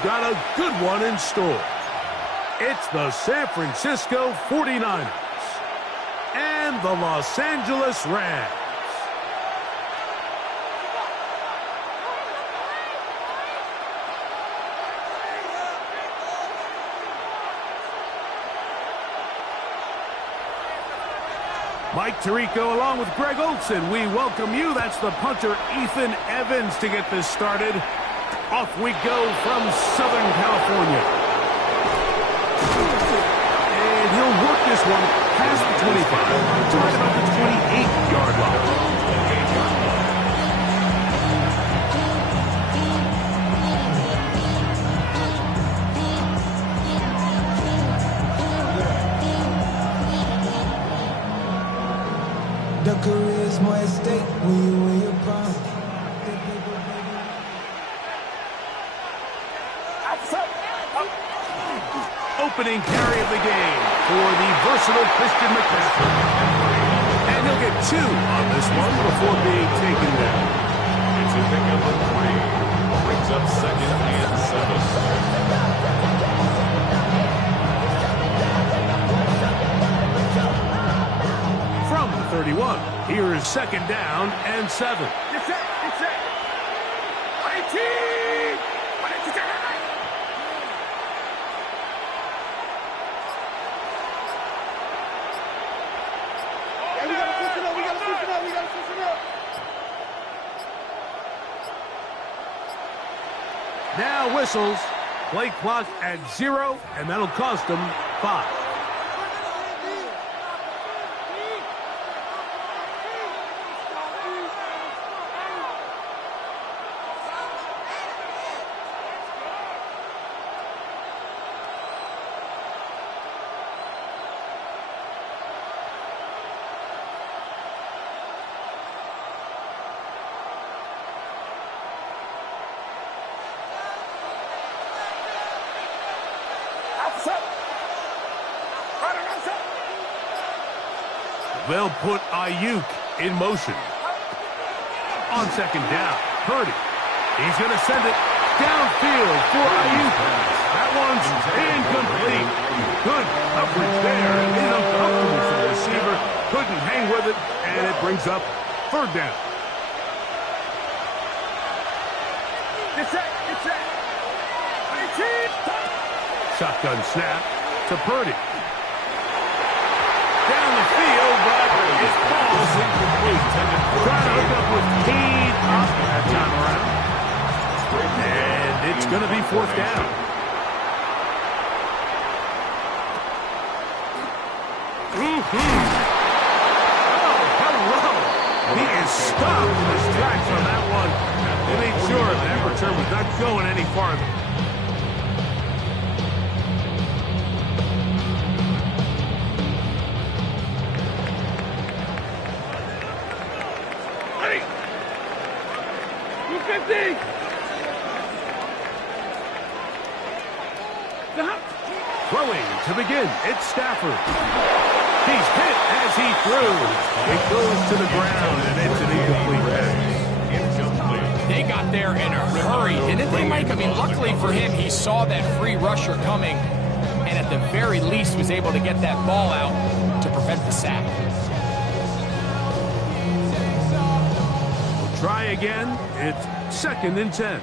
they've got a good one in store. It's the San Francisco 49ers and the Los Angeles Rams. Mike Tirico along with Greg Olson. We welcome you. That's the punter, Ethan Evans, to get this started. Off we go from Southern California. And he'll work this one past the 25 to right about the 28-yard line. The career is more at stake when you win your prime. Opening carry of the game for the versatile Christian McCaffrey. And he'll get 2 on this one before being taken down. It's a pickup of 3. Brings up 2nd and 7. From the 31, here is 2nd down and 7. It's it. 18! Now whistles. Play clock at 0, and that'll cost them 5. They'll put Ayuk in motion. On 2nd down, Purdy. He's going to send it downfield for Ayuk. That one's incomplete. Good coverage there. It is uncomfortable for the receiver. Couldn't hang with it, and it brings up 3rd down. It's it. Shotgun snap to Purdy. Down the field, but it falls incomplete. Trying to hook up with Cade Austin that time around. And it's going to be 4th down. Oh, hello. He is stopped in his tracks on that one. They made sure that return was not going any farther. Throwing to begin, it's Stafford. He's hit as he throws. It goes to the ground, and it's an incomplete pass. They got there in a hurry, didn't they, Mike? I mean, luckily for him, he saw that free rusher coming, and at the very least was able to get that ball out to prevent the sack. We'll try again. It's 2nd and 10.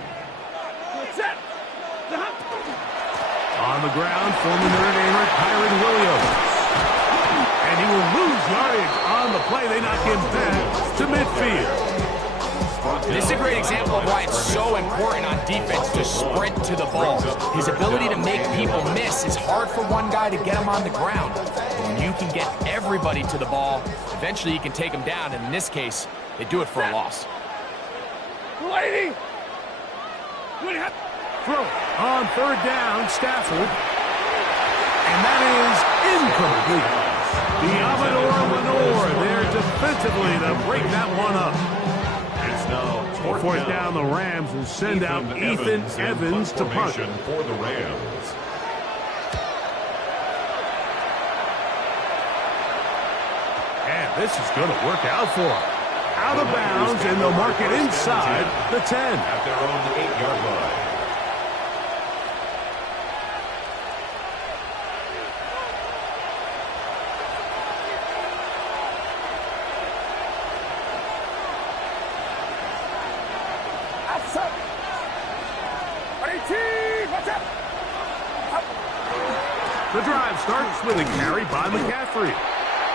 On the ground, former Notre Damer Kyron Williams. And he will lose yardage on the play. They knock him back to midfield. This is a great example of why it's so important on defense to sprint to the ball. His ability to make people miss is hard for one guy to get him on the ground. When you can get everybody to the ball, eventually you can take him down. And in this case, they do it for a loss. Throw on 3rd down, Stafford. And that is incomplete. The Amador Lenore there defensively to break that one up. It's now 4th down, the Rams will send out Ethan Evans to punt. For the Rams. And this is going to work out for him. Out of bounds, and they'll mark it inside the 10. At their own 8-yard line. The drive starts with a carry by McCaffrey.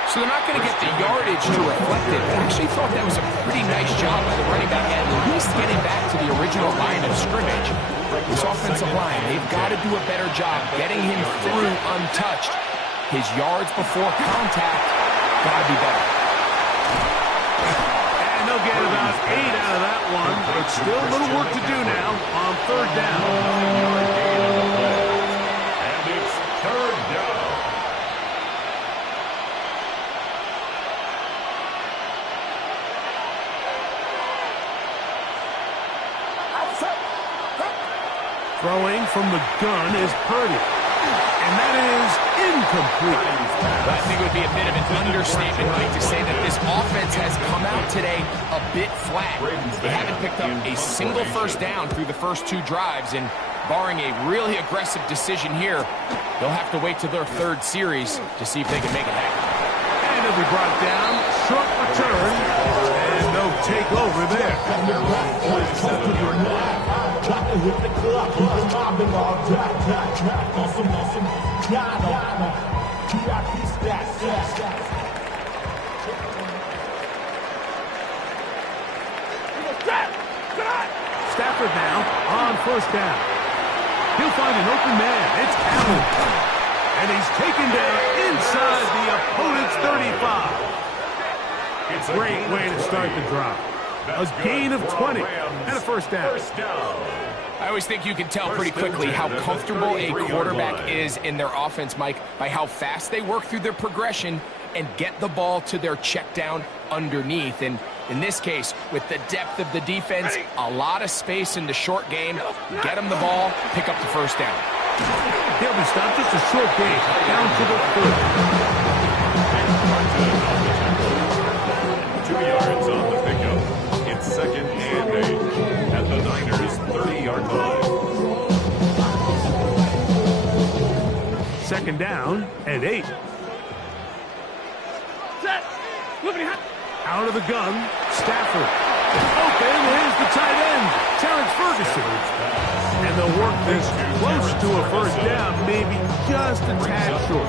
So they're not going to get the yardage to reflect it, but I actually thought that was a pretty nice job by the running back at least getting back to the original line of scrimmage. This offensive line, they've got to do a better job getting him through untouched. His yards before contact got to be better. And they'll get about 8 out of that one, but still a little work to do now on third down. And it's third down. Throwing from the gun is Purdy. And that is incomplete. I think it would be a bit of an understatement, Mike, to say that this offense has come out today a bit flat. They haven't picked up a single first down through the first 2 drives, and barring a really aggressive decision here, they'll have to wait till their third series to see if they can make it happen. And it'll be brought down, short return, and no takeover there. Stafford now on first down. He'll find an open man. It's Allen. And he's taken down inside the opponent's 35. It's a Great way to start the drive. A gain of 20 and a first down. I always think you can tell pretty quickly how comfortable a quarterback is in their offense, Mike, by how fast they work through their progression and get the ball to their check down underneath. And in this case, with the depth of the defense, a lot of space in the short game, get them the ball, pick up the first down. He'll be stopped just a short gain down to the 2 yards on the pickup. It's 2nd and 8 at the Niners' 30-yard line. 2nd down and 8. Out of the gun, Stafford. Open is the tight end, Terrence Ferguson. And they'll work this close to a first down, maybe just a tad short.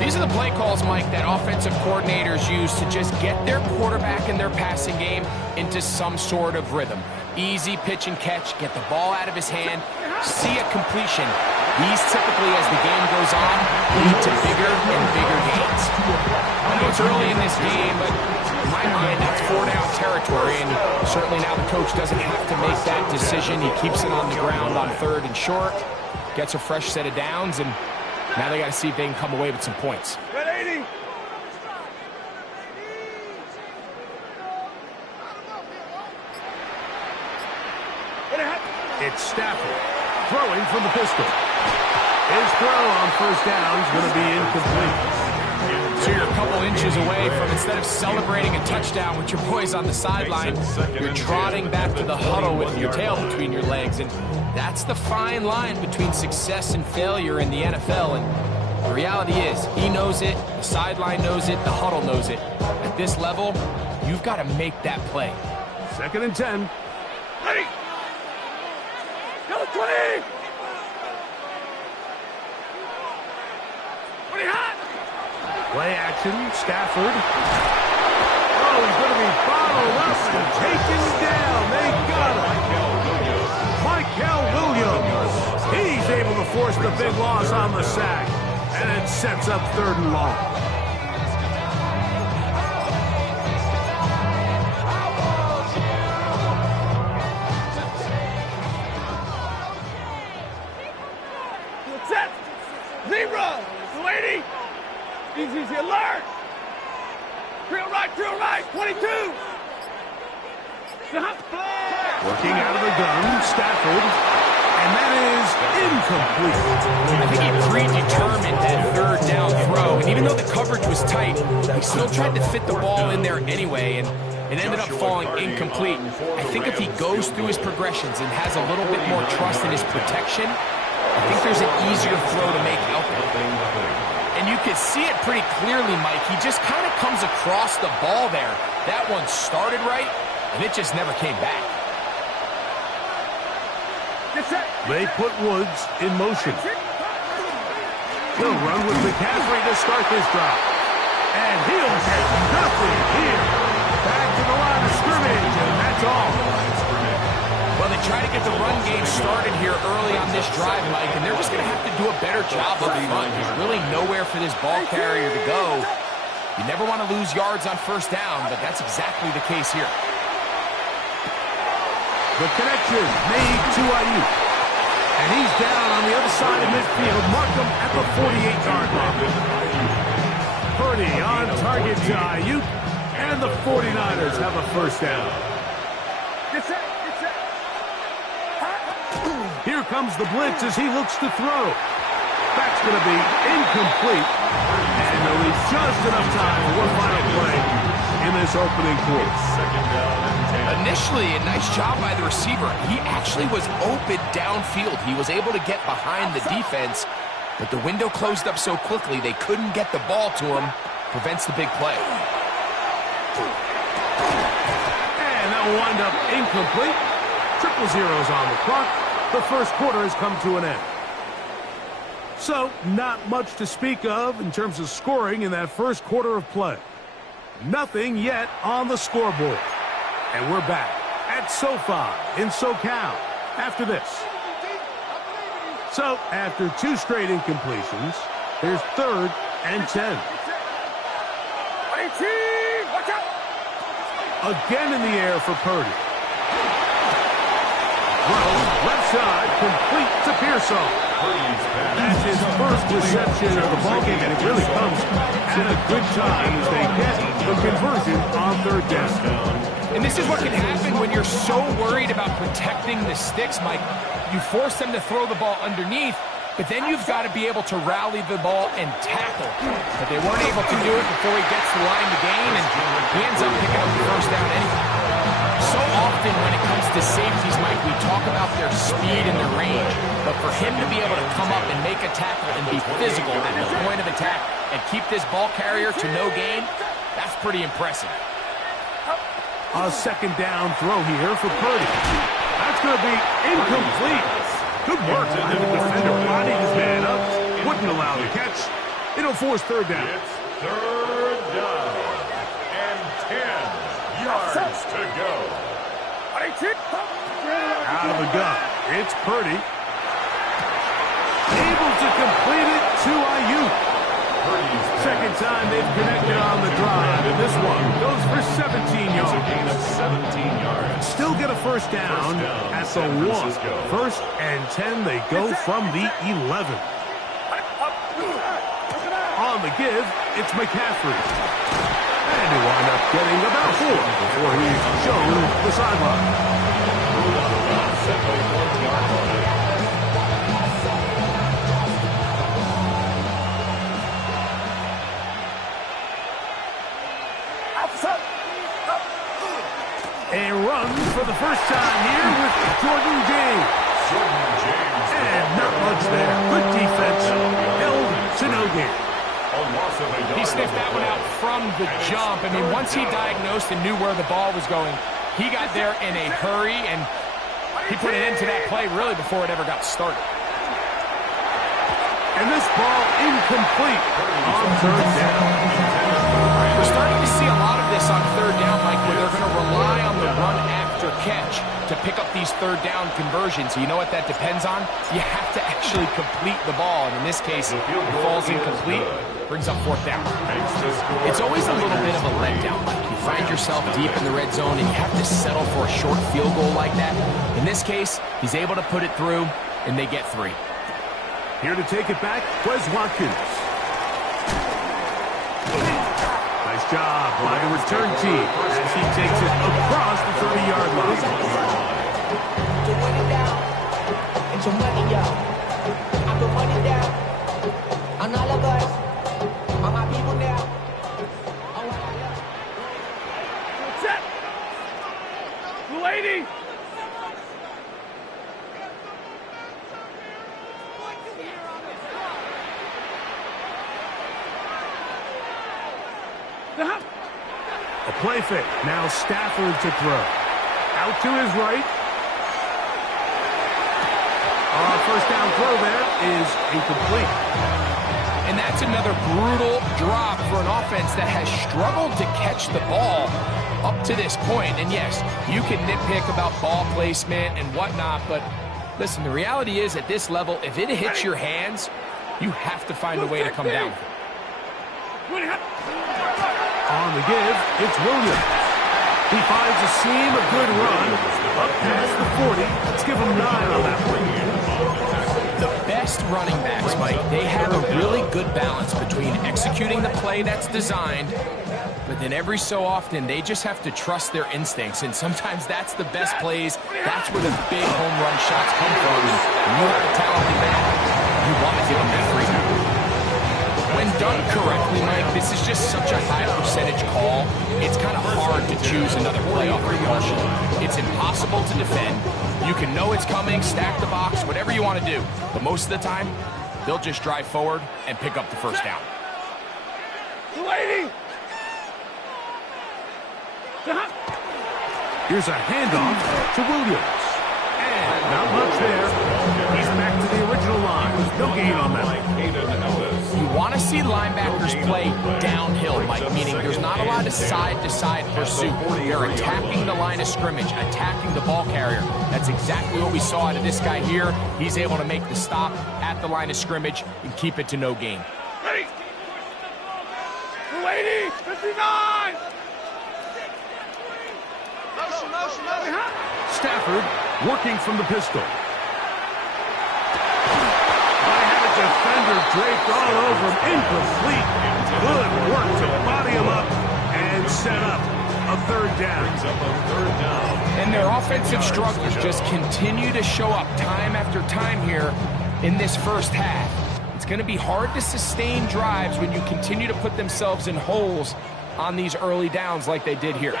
These are the play calls, Mike, that offensive coordinators use to just get their quarterback and their passing game into some sort of rhythm. Easy pitch and catch, get the ball out of his hand, see a completion. These typically, as the game goes on, lead to bigger and bigger gains. I know it's early in this game, but in my mind, that's 4-down territory, and certainly now the coach doesn't have to make that decision. He keeps it on the ground on 3rd and short, gets a fresh set of downs, and now they got to see if they can come away with some points. It's Stafford throwing from the pistol. His throw on first down is going to be incomplete. So you're a couple inches away from, instead of celebrating a touchdown with your boys on the sideline, you're trotting back to the huddle with your tail between your legs. And that's the fine line between success and failure in the NFL. And the reality is, he knows it, the sideline knows it, the huddle knows it. At this level, you've got to make that play. 2nd and 10. Ready! Go 20! Play action, Stafford. Oh, he's going to be bottled up and taken down. They got him. Michael Williams. He's able to force the big loss on the sack. And it sets up 3rd and long. Set! Zebra! 280! Easy, alert! Drill right, 22! Working out of the gun, Stafford. And that is incomplete. I think he predetermined that 3rd down throw, and even though the coverage was tight, he still tried to fit the ball in there anyway, and it ended up falling incomplete. I think if he goes through his progressions and has a little bit more trust in his protection, I think there's an easier throw to make out there. And you can see it pretty clearly, Mike. He just kind of comes across the ball there. That one started right, and it just never came back. They put Woods in motion. He'll run with McCaffrey to start this drive. And he'll get nothing here. Back to the line of scrimmage, and that's all. Well, they try to get the run game started here early on this drive, Mike, and they're just going to have to do a better job up front. There's really nowhere for this ball carrier to go. You never want to lose yards on first down, but that's exactly the case here. The connection made to Ayuk. And he's down on the other side of midfield. Mark him at the 48-yard line. Purdy on target to Ayuk. And the 49ers have a first down. Here comes the blitz as he looks to throw. That's going to be incomplete. And there'll be just enough time for one final play in this opening quarter. Second down and 10. Initially, a nice job by the receiver. He actually was open downfield. He was able to get behind the defense, but the window closed up so quickly they couldn't get the ball to him. Prevents the big play. And that will wind up incomplete. Triple zeros on the clock. The first quarter has come to an end. So, not much to speak of in terms of scoring in that first quarter of play. Nothing yet on the scoreboard. And we're back at SoFi in SoCal after this. So, after two straight incompletions, there's 3rd and 10. Again in the air for Purdy. Throw, left side, complete to Pearsall. That's his first reception of the ballgame, and it really comes at a good time as they get the conversion on 3rd down. And this is what can happen when you're so worried about protecting the sticks, Mike. You force them to throw the ball underneath, but then you've got to be able to rally the ball and tackle. But they weren't able to do it before he gets the line to gain, and he ends up picking up the first down anyway. So often when it comes to safeties, Mike, we talk about their speed and their range, but for him to be able to come up and make a tackle and be physical at the point of attack and keep this ball carrier to no gain, that's pretty impressive. A second down throw here for Purdy. That's going to be incomplete. Good work by the defender, bodied his man up, wouldn't allow the catch. It'll force 3rd down. It's 3rd down and 10 yards to go. Out of the gun, it's Purdy. Able to complete it to Ayuk. Second time they've connected on the drive, and this one goes for 17 yards. A gain of 17 yards. Still get a first down at the 1. 1st and 10, they go from the 11. On the give, it's McCaffrey. And he'll wind up getting about 4 before he's shown the sideline. A run for the first time here with Jordan James. And not much there. Good defense. Held to no gain. He sniffed that one out from the jump. I mean, once he diagnosed and knew where the ball was going, he got there in a hurry, and he put an end to that play really before it ever got started. And this ball incomplete on 3rd down. We're starting to see a lot of this on 3rd down, Mike, where they're going to rely on the run after catch to pick up these 3rd down conversions. You know what that depends on? You have to actually complete the ball, and in this case, it falls incomplete, brings up 4th down. It's always a little bit of a letdown, Mike. You find yourself deep in the red zone, and you have to settle for a short field goal like that. In this case, he's able to put it through, and they get 3. Here to take it back, Wes Watkins. Nice job by the return team as he takes it across the 30-yard line. To run it down, it's your money, y'all. I put money down on all of us, on my people now. Set! Blue 80! A play fake. Now Stafford to throw. Out to his right. is incomplete. And that's another brutal drop for an offense that has struggled to catch the ball up to this point. And yes, you can nitpick about ball placement and whatnot, but listen, the reality is at this level, if it hits your hands, you have to find a way to come down. On the give, it's Williams. He finds a seam, a good run, up past the 40. Let's give him 9 on that one. The best running backs, Mike, they have a really good balance between executing the play that's designed, but then every so often, they just have to trust their instincts, and sometimes that's the best plays. That's where the big home run shots come from, and you have a talented man. You want to give him that freedom. When done correctly, Mike, this is just such a high percentage call. It's kind of hard to choose another play off the motion. It's impossible to defend. You can know it's coming, stack the box, whatever you want to do. But most of the time, they'll just drive forward and pick up the first down. Here's a handoff to Williams. And not much there. He's back to the original line. No gain on that. You want to see linebackers play downhill, Mike, meaning there's not a lot of side-to-side pursuit. They're attacking the line of scrimmage, attacking the ball carrier. That's exactly what we saw out of this guy here. He's able to make the stop at the line of scrimmage and keep it to no gain. Ready? 280, 59! Motion. Stafford working from the pistol. Defender draped all over him, incomplete. Good work to body him up and set up a third down. And their offensive struggles just continue to show up time after time here in this first half. It's going to be hard to sustain drives when you continue to put themselves in holes on these early downs like they did here.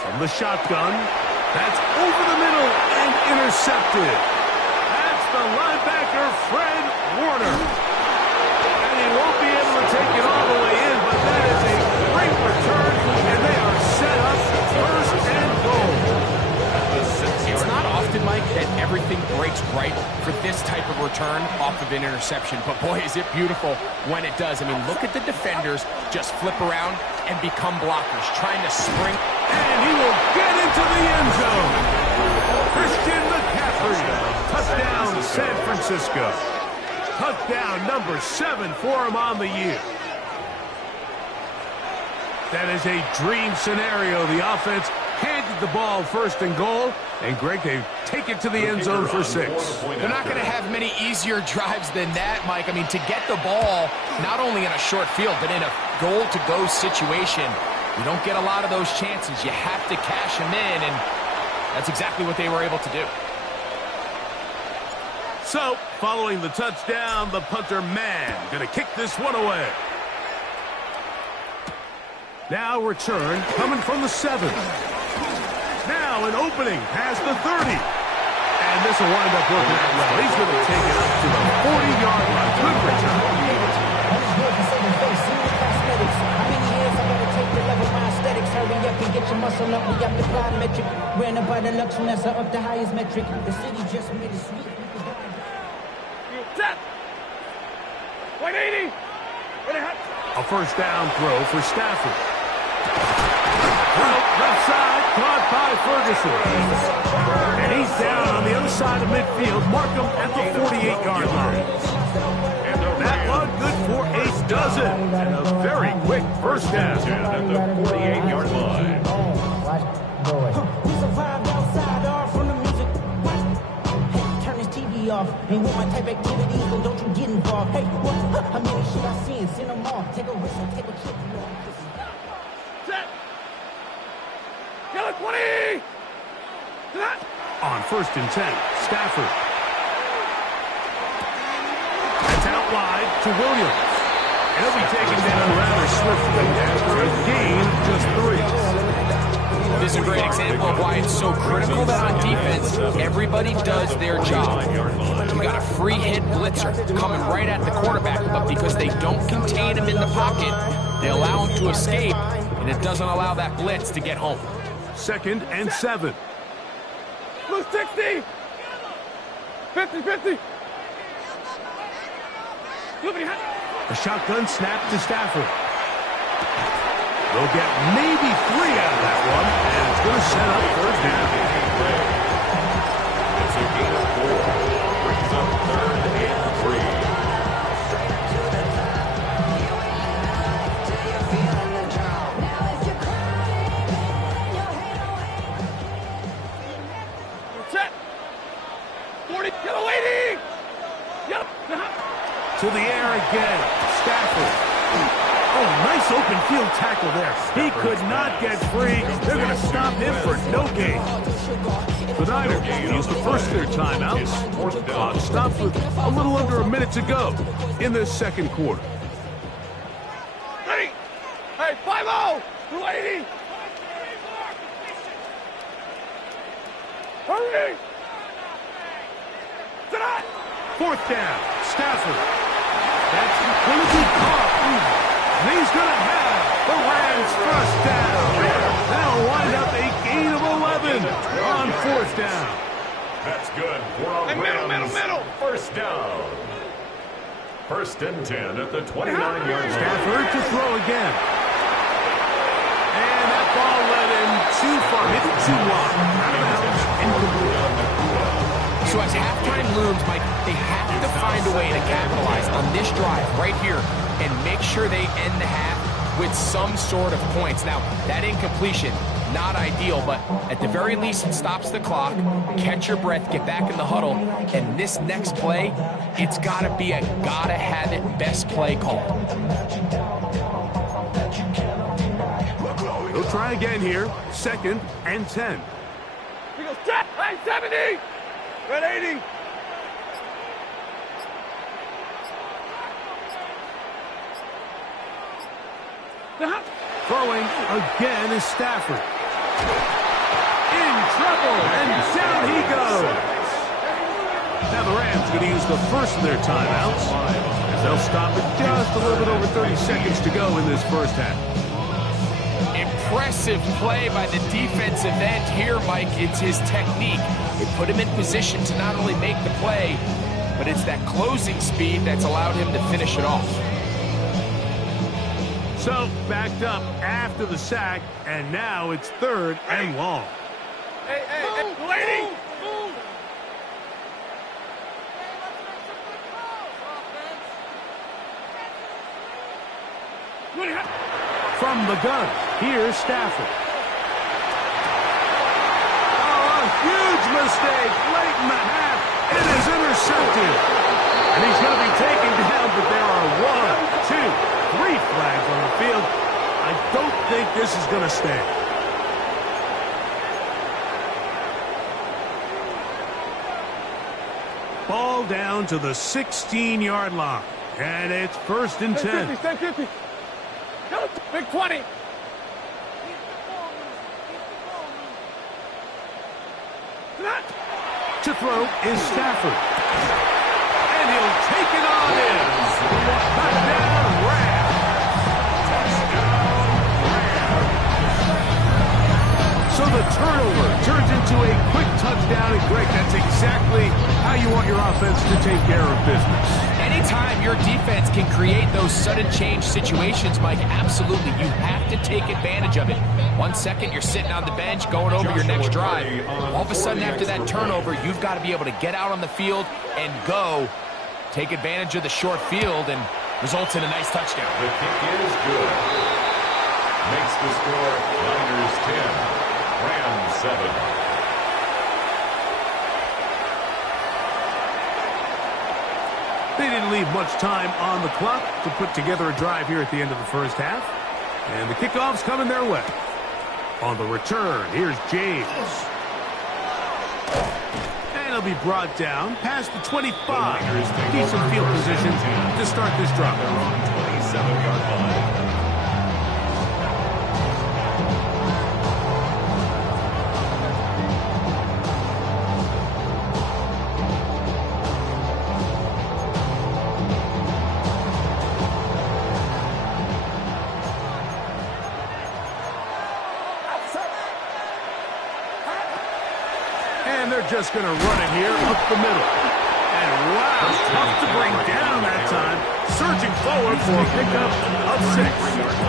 From the shotgun, that's over the middle and intercepted. The linebacker, Fred Warner. And he won't be able to take it all the way in, but that is a great return, and they are set up first and goal. It's not often, Mike, that everything breaks right for this type of return off of an interception, but boy, is it beautiful when it does. I mean, look at the defenders just flip around and become blockers, trying to spring. And he will get into the end zone. Christian McCaffrey. Touchdown, San Francisco. Touchdown number 7 for him on the year. That is a dream scenario. The offense handed the ball first and goal, and Greg, they take it to the end zone for 6. They're not going to have many easier drives than that, Mike. I mean, to get the ball, not only in a short field, but in a goal-to-go situation, you don't get a lot of those chances. You have to cash them in, and that's exactly what they were able to do. So, following the touchdown, the punter man going to kick this one away. Now return coming from the 7. Now an opening past the 30. And this will wind up working out well. He's going to take it up to the 40-yard line. Good return. Hurry up and get your muscle up. We got the plyometric. Ran up by the Lux when that's up the highest metric. The city just made it sweet. Set! 180! A first down throw for Stafford. Left side, caught by Ferguson. And he's down on the other side of midfield. Mark him at the 48-yard line. That one good for a dozen. And a very quick first down. At the 48-yard line. We survived outside, all from the music. Hey, turn this TV off. Ain't with my type activities, so don't you get involved. Hey, what? How many shit I seen? Send them off. Take a risk and take a trip. Set! Yellow 20! On first and 10, Stafford. That's out wide to Williams. And he'll be taken down rather swiftly after a gain of just 3. This is a great example of why it's so critical that on defense, everybody does their job. You got a free hit blitzer coming right at the quarterback, but because they don't contain him in the pocket, they allow him to escape, and it doesn't allow that blitz to get home. 2nd and 7. Blue 60! 50-50. A shotgun snap to Stafford. They'll get maybe 3 out of that one, and it's going to set up third down. It's a gain of 4. Brings up 3rd and 3. Set. 40. Get a lady. Yep. To the air again. Stafford. Oh, nice open field tackle there. He could not get free. They're going to stop him for no gain. The Niners use the first of their timeouts. Clock stops with a little under a minute to go in the second quarter. Ready. Hey, 5-0. 280. Hurry. Tonight. Fourth down. Stafford. That's going to be caught. And he's going to have the Rams first down. That'll wind up a gain of 11 on fourth down. That's good for a Rams middle. first down. 1st and 10 at the 29-yard line. Stafford to throw again. And that ball led him too far. Hit it too wide. Out of bounds. Incomplete. So as halftime looms, Mike, they have to find a way to capitalize on this drive right here and make sure they end the half with some sort of points. Now, that incompletion, not ideal, but at the very least, it stops the clock. Catch your breath, get back in the huddle, and this next play, it's got to be a gotta-have-it best play call. He'll try again here. 2nd and 10. He goes, set. Hey, 70. Red 80. Throwing again is Stafford. In trouble, and down he goes. Now the Rams going to use the first of their timeouts, as they'll stop it just a little bit over 30 seconds to go in this first half. Impressive play by the defensive end here, Mike. It's his technique. It put him in position to not only make the play, but it's that closing speed that's allowed him to finish it off. So, backed up after the sack, and now it's 3rd and long. Hey, lady. From the gun, here's Stafford. Oh, a huge mistake late in the half. It is intercepted. And he's going to be taken down, but there are 1, 2, 3 flags on the field. I don't think this is going to stay. Ball down to the 16-yard line. And it's 1st and 10. 50. Go, big 20. To throw is Stafford. And he'll take it on in. Touchdown, Rams. So the turnover turns into a quick touchdown. And Greg, that's exactly how you want your offense to take care of business. Anytime your defense can create those sudden change situations, Mike, absolutely, you have to take advantage of it. 1 second, you're sitting on the bench, going over your next drive. All of a sudden, after that turnover, you've got to be able to get out on the field and go. Take advantage of the short field and results in a nice touchdown. The kick is good. Makes the score Niners 10, Rams 7. They didn't leave much time on the clock to put together a drive here at the end of the first half. And the kickoff's coming their way. On the return, here's James. And he'll be brought down past the 25. Decent field position to start this drive. They're on 27-yard line. And they're just going to run it here up the middle. And wow, tough to bring down that time. Surging forward for a pickup of 6.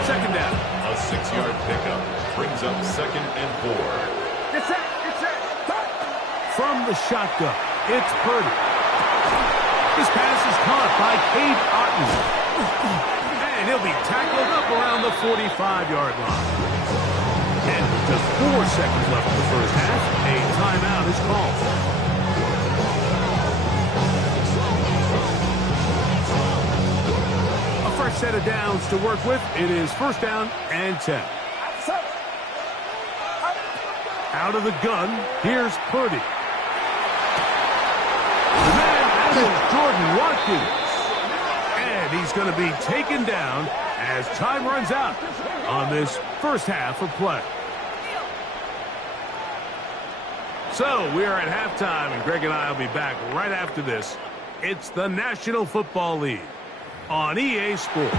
Second down. A 6-yard pickup brings up 2nd and 4. Get set. From the shotgun, it's Purdy. This pass is caught by Cade Otton. And he'll be tackled up around the 45-yard line. And with just 4 seconds left in the first half, a timeout is called. A fresh set of downs to work with. It is 1st down and 10. Out of the gun, here's Purdy. The man, that is Jordan Watkins. And he's going to be taken down as time runs out on this first half of play. So we are at halftime, and Greg and I will be back right after this. It's the National Football League on EA Sports.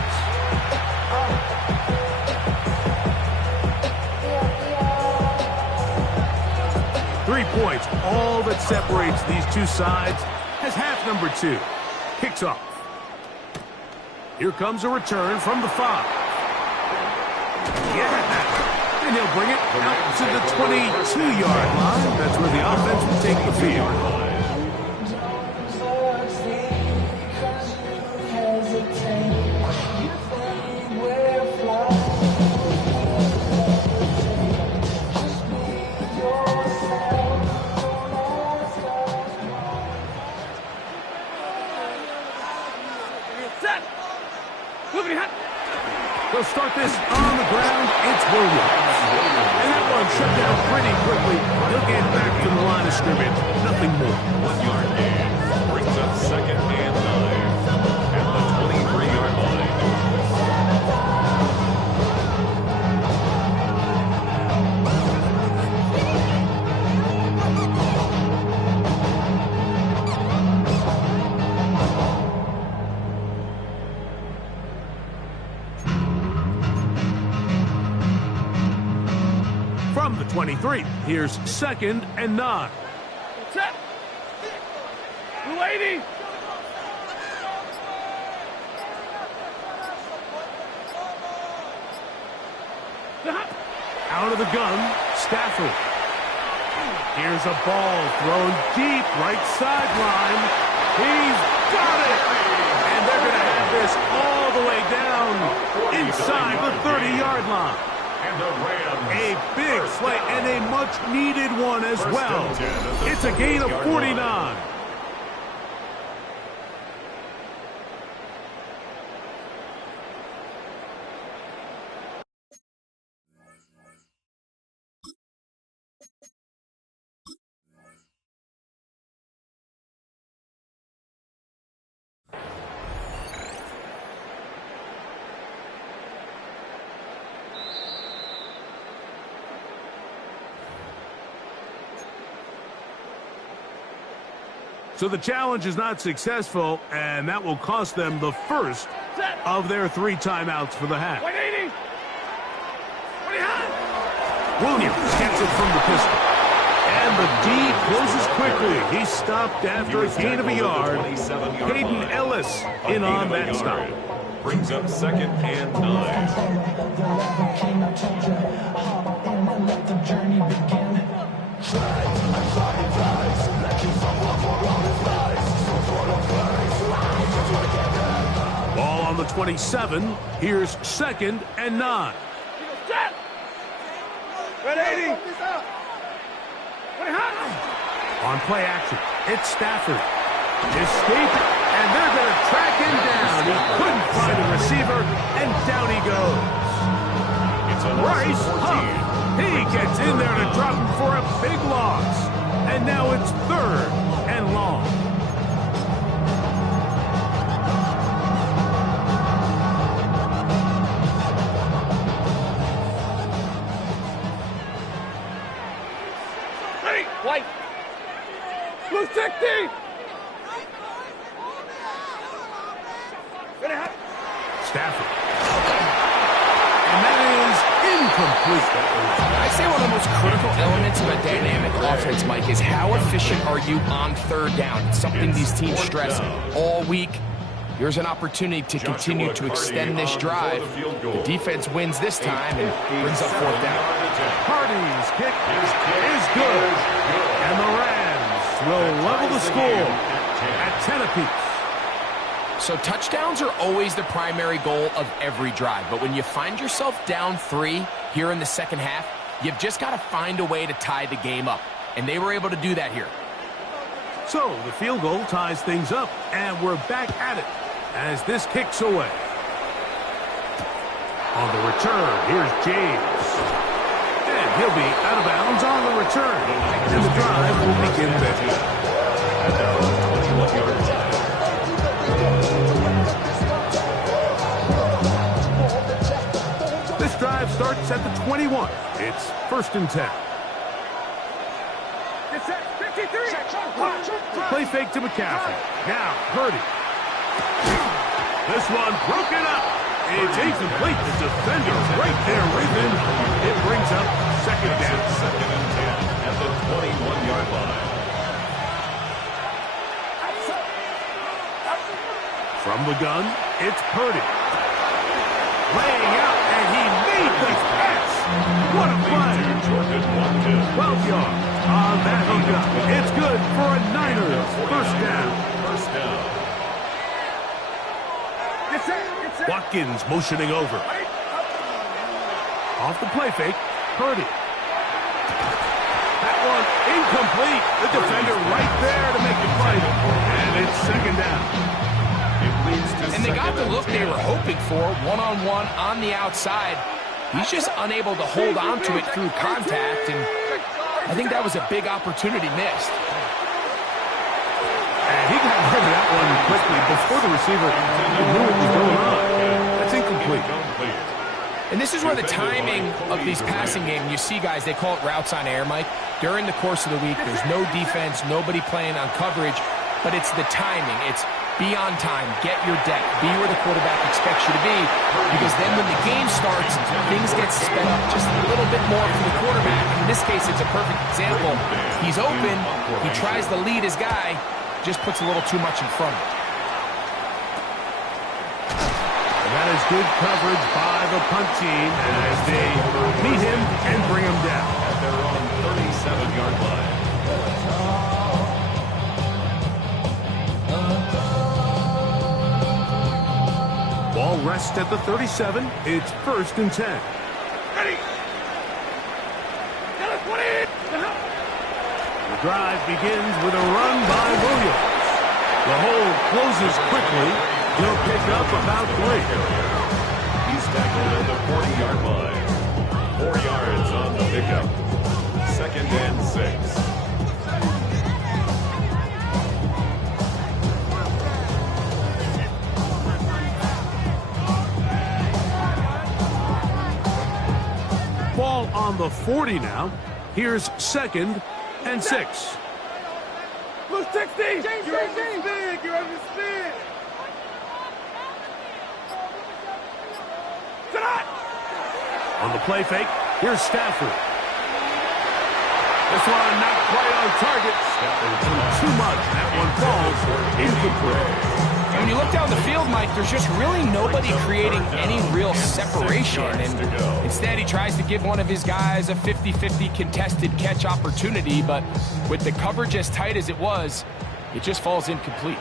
3 points, all that separates these two sides, as half number 2 kicks off. Here comes a return from the 5. Yeah, and he'll bring it out to the 22-yard line. That's where the offense will take the field. They'll start this on the ground. It's Williams. And that one shut down pretty quickly. He'll get back to the line of scrimmage. Nothing more. 1-yard gain brings up 2nd and 9 at the 23-yard line. From the 23, here's 2nd and 9. Set. Blue 80. Out of the gun, Stafford. Here's a ball thrown deep right sideline. He's got it! And they're going to have this all the way down inside the 30-yard line. And the Rams. A big play and a much-needed one as well. It's a gain of 49. So the challenge is not successful, and that will cost them the first of their 3 timeouts for the half. 180. Williams gets it from the pistol. And the D closes quickly. He's stopped after a gain of a yard. Hayden Ellis in on that stop. Brings up 2nd and 9. Ball on the 27. Here's 2nd and 9. Red 80. On play action, it's Stafford. Escape, and they're going to track him down. He couldn't find a receiver, and down he goes. It's a Bryce Huff. He gets in there to drop him for a big loss. And now it's 3rd and long. White. Blue 60. Stafford. And that is incomplete. I say one of the most critical elements of a dynamic offense, Mike, is how efficient are you on third down? It's something these teams stress all week. Here's an opportunity to continue to extend this drive. The defense wins this time and brings up fourth down. Hardy's kick is good. And the Rams will level the score at 10 apiece. So touchdowns are always the primary goal of every drive. But when you find yourself down 3 here in the second half, you've just got to find a way to tie the game up. And they were able to do that here. So the field goal ties things up, and we're back at it as this kicks away. On the return, here's James. And he'll be out of bounds on the return. And the drive will begin there. This drive starts at the 21. It's 1st and 10. Play fake to McCaffrey. Now, Purdy. This one broken up. It's incomplete. The defender right there with him. It brings up 2nd down. 2nd and 10 at the 21-yard line. From the gun, it's Purdy. Laying out, and he made the pass. What a play. 12 yards on that hookup. It's good for a Niners 1st down. 1st down. Watkins motioning over. Off the play fake, Purdy. That one incomplete. The defender right there to make the play. And it's 2nd down. And they got the look they were hoping for, one-on-one on the outside. He's just unable to hold on to it through contact, and I think that was a big opportunity missed. And he got rid of that one quickly before the receiver knew what was going on. That's incomplete. And this is where the timing of these passing games, you see guys, they call it routes on air, Mike. During the course of the week, there's no defense, nobody playing on coverage, but it's the timing. It's be on time, get your depth, be where the quarterback expects you to be, because then when the game starts, things get sped up just a little bit more for the quarterback. In this case, it's a perfect example. He's open, he tries to lead his guy, just puts a little too much in front of him. And that is good coverage by the punt team as they meet him and bring him down. At their own 37-yard line. Ball rests at the 37. It's 1st and 10. Ready. The drive begins with a run by Williams. The hole closes quickly. He'll pick up about 3. He's tackled at the 40-yard line. 4 yards on the pickup. 2nd and 6. Ball on the 40 now. Here's 2nd and 6. Blue 60. You're over speed. You're over speed. On the play fake, here's Stafford. This one not quite on target. Stafford too much. That one falls incomplete. And when you look down the field, Mike, there's just really nobody creating any real separation. And instead, he tries to give one of his guys a 50-50 contested catch opportunity, but with the coverage as tight as it was, it just falls incomplete.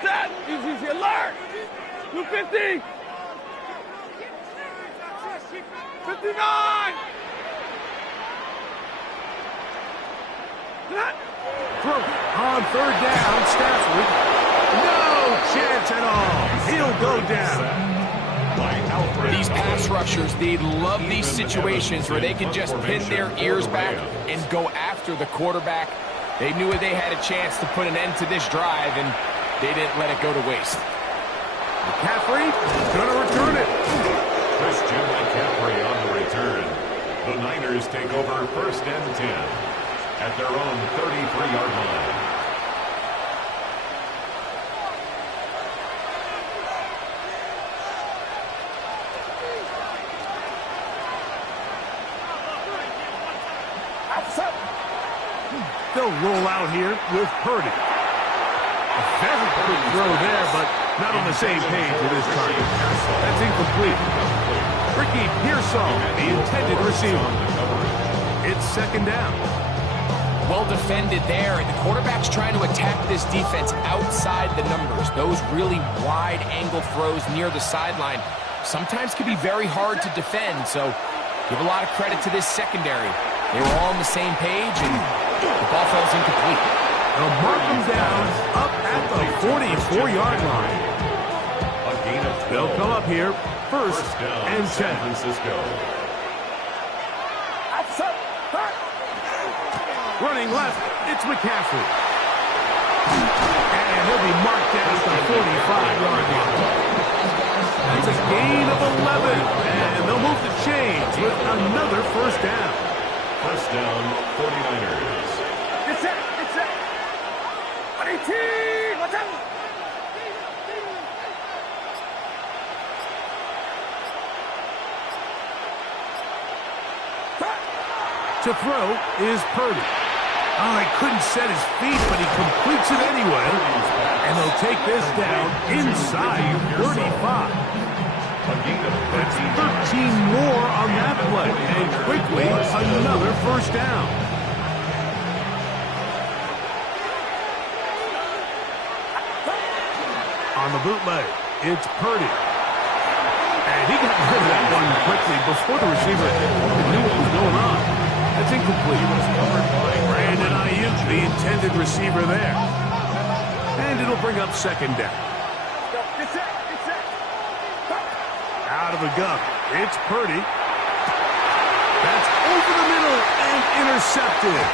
Set. Easy, alert. Blue 50. 59. On 3rd down, Stafford. No chance at all. He'll go down. These pass rushers, they love these situations where they can just pin their ears back and go after the quarterback. They knew they had a chance to put an end to this drive, and they didn't let it go to waste. McCaffrey going to return it. Christian McCaffrey on the return. The Niners take over 1st and 10 at their own 33-yard line. They'll roll out here with Purdy. A very quick throw there, but not on the same page with his target. That's incomplete. Ricky Pearsall, the intended receiver. It's second down. Well defended there, and the quarterback's trying to attack this defense outside the numbers. Those really wide angle throws near the sideline sometimes can be very hard to defend, so give a lot of credit to this secondary. They were all on the same page, and the ball falls incomplete. They'll mark them down up at the 44-yard line. They'll come up here first and 10. San Francisco. Running left, it's McCaffrey. And he'll be marked down at the 45-yard line. That's a gain of 11, and they'll move the chains with another first down. First down, 49ers. It's it. 18. Watch out. To throw is Purdy. Oh, he couldn't set his feet, but he completes it anyway. And they'll take this down inside 35. That's 13 more on that play. And quickly, another first down. On the bootleg, it's Purdy. And he got rid of that one quickly before the receiver knew what was going on. That's incomplete. Brandon Ayuk, the intended receiver there. And it'll bring up second down. Out of the gun, it's Purdy. That's over the middle and intercepted.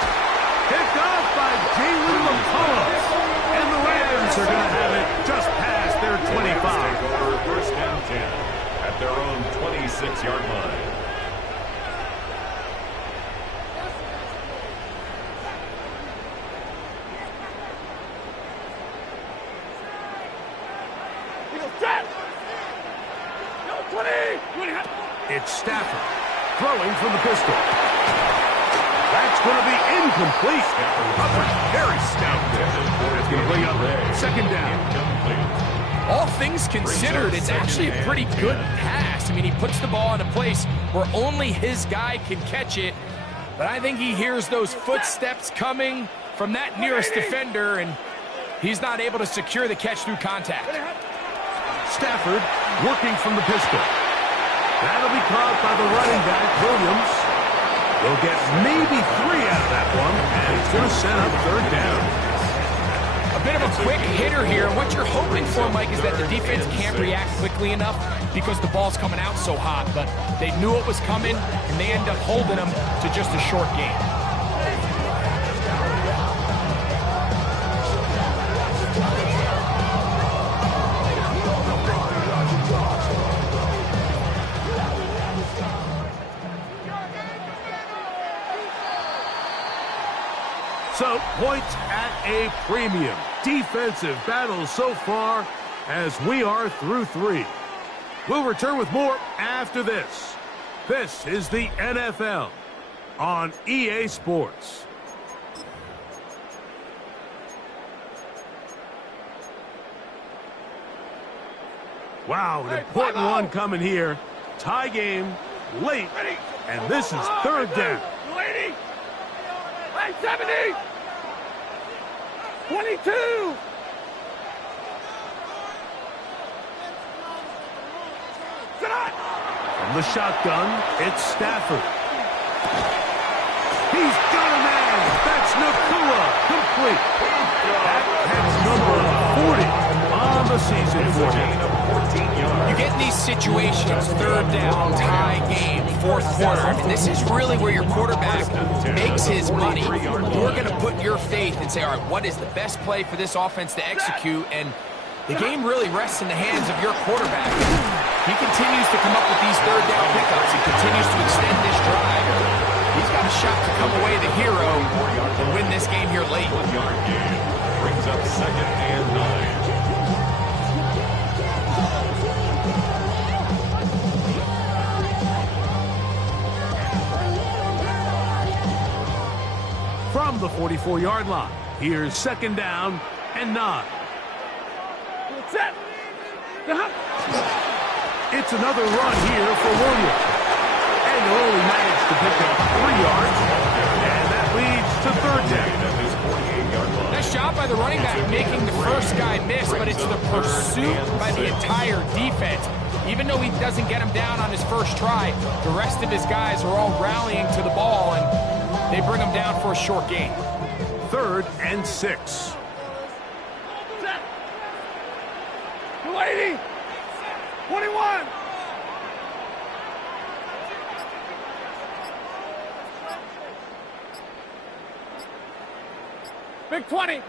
Picked off by Jalen McCullough. And the Rams are going to have it just past their 25. First and 10 at their own 26-yard line. It's Stafford throwing from the pistol. That's going to be incomplete. Coverage very stout there. That's going to bring up second down. All things considered, it's actually a pretty good pass. I mean, he puts the ball in a place where only his guy can catch it. But I think he hears those footsteps coming from that nearest defender, and he's not able to secure the catch through contact. Stafford working from the pistol. That'll be caught by the running back, Williams. They'll get maybe 3 out of that one, and it's going to set up third down. A bit of a quick hitter here. What you're hoping for, Mike, is that the defense can't react quickly enough because the ball's coming out so hot. But they knew it was coming, and they end up holding them to just a short game. So, points at a premium. Defensive battle so far as we are through 3. We'll return with more after this. This is the NFL on EA Sports. Wow, an important one coming here. Tie game, late, and this is third down. 70! 22! From the shotgun, it's Stafford. He's got a man. That's Nakua. Complete. That catch number 40 on the season for him. You get in these situations, third down, tie game, fourth quarter. I mean, this is really where your quarterback makes his money. You're going to put your faith and say, all right, what is the best play for this offense to execute? And the game really rests in the hands of your quarterback. He continues to come up with these third down pickups. He continues to extend this drive. He's got a shot to come away the hero and win this game here late. Brings up second and 9. From the 44-yard line. Here's 2nd down and 9. Set. It's another run here for Williams. And they'll only manage to pick up 3 yards. And that leads to 3rd down. Nice job by the running back making the first guy miss, but it's the pursuit by the entire defense. Even though he doesn't get him down on his first try, the rest of his guys are all rallying to the ball, and they bring him down for a short gain. 3rd and 6. 280. 21. Big 20.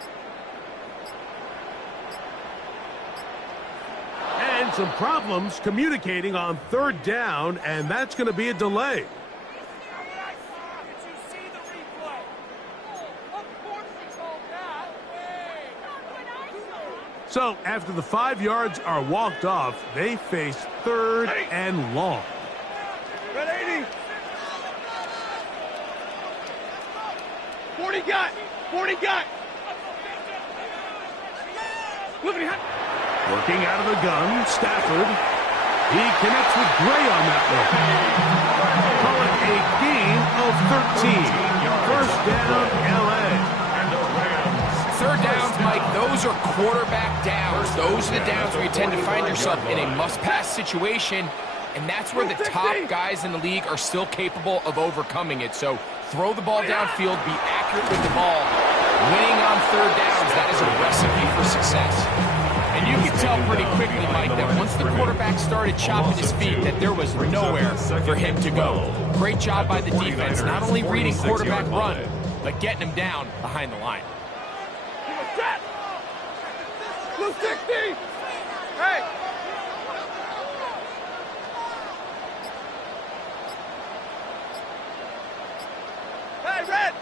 And some problems communicating on 3rd down, and that's going to be a delay. So after the 5 yards are walked off, they face 3rd and long. Red 80. 40 got. 40 got. Working out of the gun, Stafford. He connects with Gray on that one. Call it a gain of 13. 1st down, LA. 3rd downs, Mike, those are quarterback downs. Those are the downs where you tend to find yourself in a must-pass situation, and that's where the top guys in the league are still capable of overcoming it. So throw the ball downfield, be accurate with the ball. Winning on 3rd downs, that is a recipe for success. And you can tell pretty quickly, Mike, that once the quarterback started chopping his feet, that there was nowhere for him to go. Great job by the defense, not only reading quarterback run, but getting him down behind the line. Blue 60. Hey. Hey, red.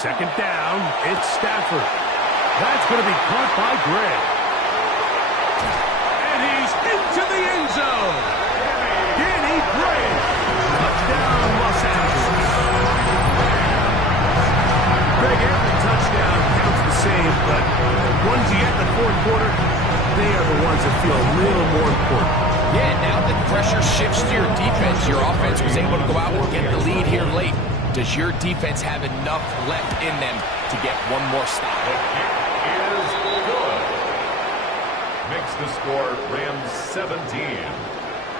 2nd down, it's Stafford. That's going to be caught by Gray. And he's into the end zone. Danny Gray. Touchdown, Los Angeles. Greg, every touchdown counts the same, but ones you get in the 4th quarter, they are the ones that feel a little more important. Yeah, now that pressure shifts to your defense, your offense was able to go out and get the lead here late. Does your defense have enough left in them to get one more stop? The kick is good. Makes the score Rams 17,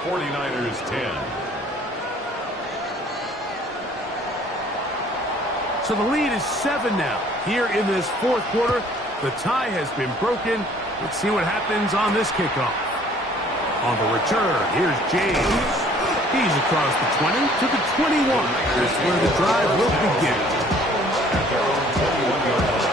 49ers 10. So the lead is 7 now. Here in this 4th quarter, the tie has been broken. Let's see what happens on this kickoff. On the return, here's James. He's across the 20 to the 21. That's where the drive will begin. At their own 21-yard line.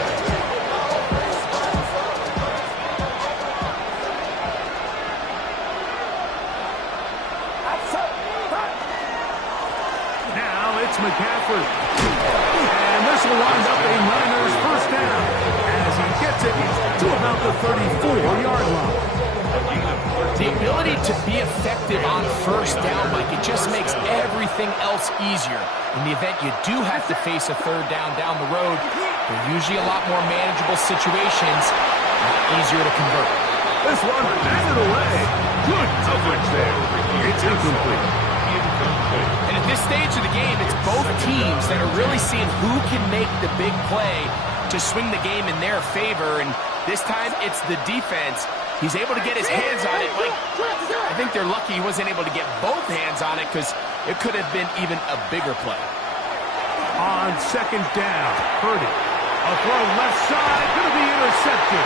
Now it's McCaffrey. And this will wind up a Niners 1st down as he gets it to about the 34-yard line. The ability to be effective on 1st down, Mike, it just makes everything else easier. In the event you do have to face a 3rd down the road, they're usually a lot more manageable situations, a lot easier to convert. This one batted away. Good coverage there. It's incomplete. And at this stage of the game, it's both teams that are really seeing who can make the big play to swing the game in their favor, and this time it's the defense. He's able to get his hands on it. Like, I think they're lucky he wasn't able to get both hands on it because it could have been even a bigger play. On 2nd down, Purdy. A throw left side, going to be intercepted.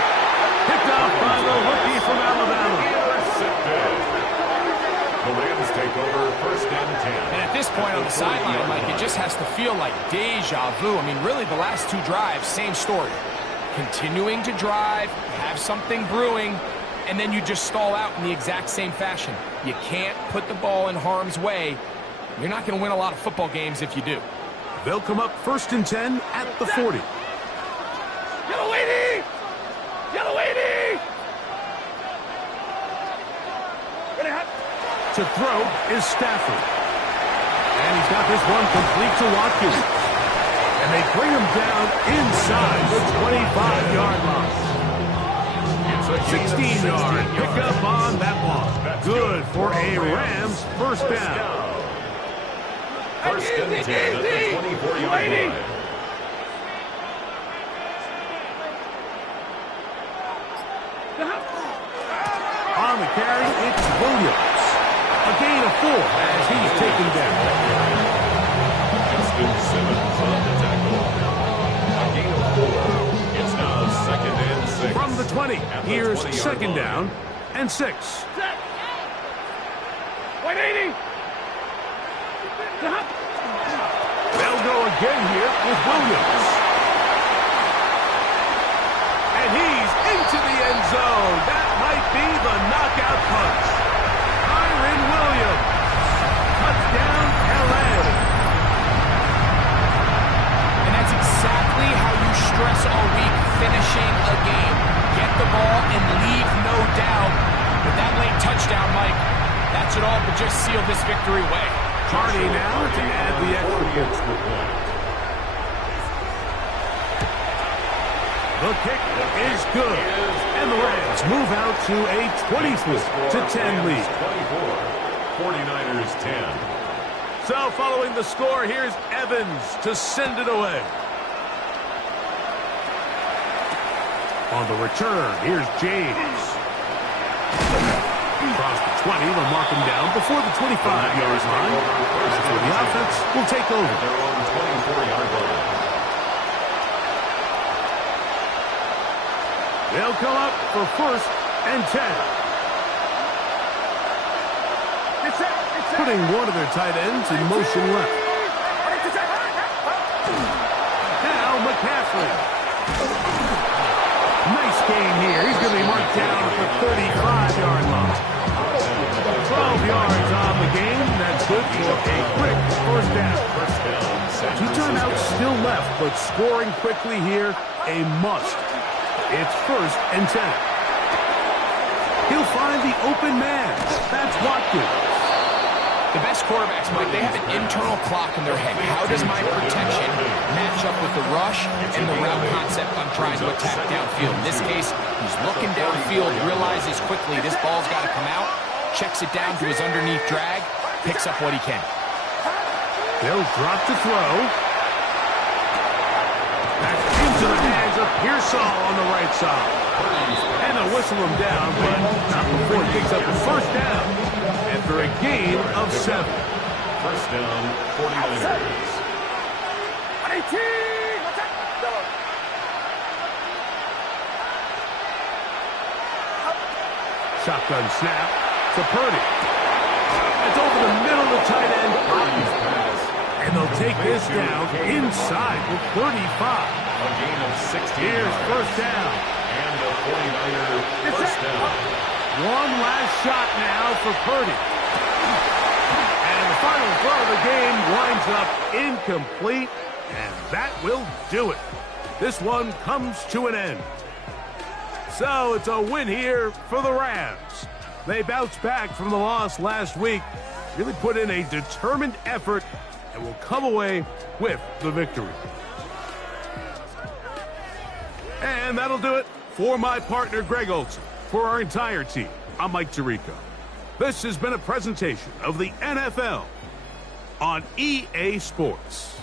Picked off by the rookie from Alabama. Intercepted. The Rams take over 1st and 10. And at this point on the sideline, Mike, it just has to feel like deja vu. I mean, really, the last 2 drives, same story. Continuing to drive, have something brewing, and then you just stall out in the exact same fashion. You can't put the ball in harm's way. You're not going to win a lot of football games if you do. They'll come up 1st and 10 at the 40. Yellow 80! Yellow 80! To throw is Stafford. And he's got this one complete to Watkins. And they bring him down inside the 25-yard line. 16-yard pickup on that one. Good for a Rams first down. First and 10 at the 24-yard line. On the carry, it's Williams. A gain of 4 as he's taken down. Justin Simmons on the tackle. A gain of 4. It's now second and 6. From the 20, here's second down and 6. 180. They'll go again here with Williams. And he's into the end zone. That might be the knockout punch. Kyren Williams. Touchdown, L.A. And that's exactly how you stress all week finishing a game. Get the ball and leave no doubt. With that late touchdown, Mike, that should all but just seal this victory away. Hardy now to add the extra point. The kick is good. And the Rams move out to a 24-10 lead. 49ers 10. So following the score, here's Evans to send it away. On the return, here's James. Across the 20, they'll mark him down before the 25-yard line. So the offense will take over. Their own 24-yard line. They'll come up for first and 10. Putting one of their tight ends in motion left. Now McCaffrey. Nice game here. He's going to be marked down at the 35-yard line. 12 yards on the game. That's good for a quick first down. Two timeouts still left, but scoring quickly here, a must. It's first and 10. He'll find the open man. That's Watkins. The best quarterbacks, Mike, they have an internal clock in their head. How does my protection match up with the rush and the route concept I'm trying to attack downfield? In this case, he's looking downfield, realizes quickly this ball's got to come out, checks it down to his underneath drag, picks up what he can. They'll drop to throw. That's into the hands of Pearsall on the right side. And they'll whistle him down, but not before he picks up the first down. After a gain of 7. First down, 49ers. 18. Shotgun snap to Purdy. It's over the middle of the tight end. And they'll take this down inside with 35. A gain of 16. Here's first down. And a 49er first down. One last shot now for Purdy. And the final throw of the game winds up incomplete, and that will do it. This one comes to an end. So it's a win here for the Rams. They bounced back from the loss last week, really put in a determined effort, and will come away with the victory. And that'll do it for my partner, Greg Olson. For our entire team, I'm Mike Tirico. This has been a presentation of the NFL on EA Sports.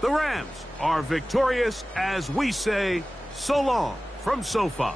The Rams are victorious as we say so long from SoFi.